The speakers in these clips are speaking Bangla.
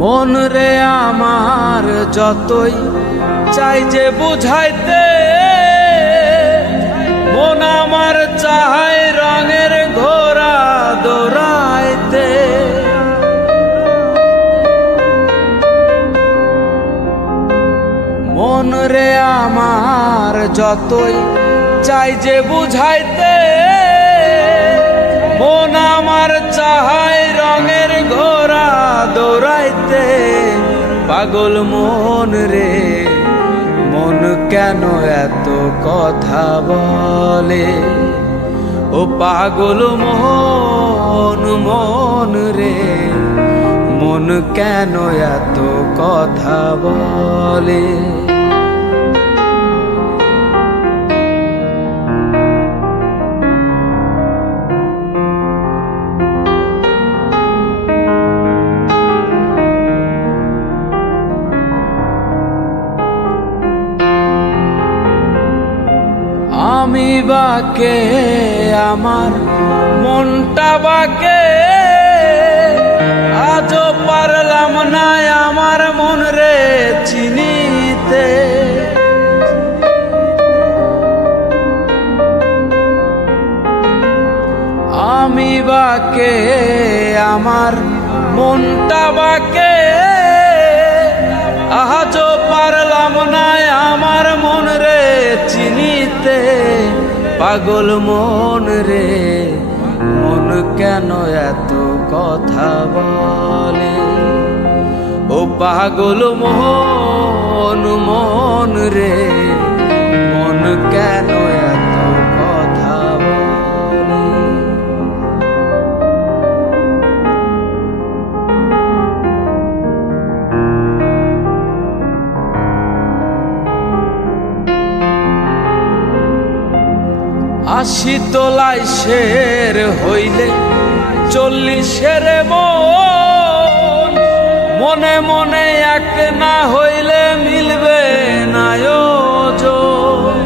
মন রে আমার যতই চাই যে বুঝাইতে, মন আমার চায় রঙের ঘোড়া দৌড়াইতে। মন রে আমার যতই চাই যে বুঝাইতে, মন আমার চায় রঙের ঘোড়া দৌড়াইতে। পাগল মন রে মন কেন এত কথা বলে, ও পাগল মন মন রে মন কেন এত কথা বলে। আমি বাকে আমার মনটা বাকে, আজও পারলাম না আমার মন রে চিনিতে। আমি বাকে আমার মনটা বাকে, আজও পারলাম না আমার মন রে চিনিতে। পাগল মন রে মন কেন এত কথা বলে, ও পাগল মন মন রে মন কেন এত কথা বলে। আশি তোলায় শের হইলে 40-এর মন, মনে মনে এক না হইলে মিলবে না ওজন।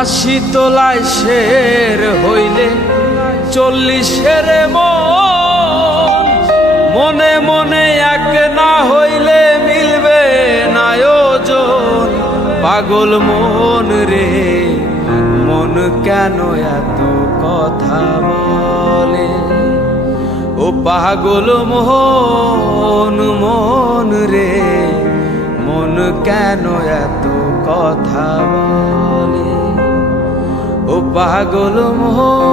আশি তোলায় শের হইলে 40-এর মন, মনে মনে এক না হইলে মিলবে না ওজন। পাগল মন রে মন কেন এত কথা বলে, ও পাগল মন মন রে মন কেন এত কথা বলে, ও পাগল মন।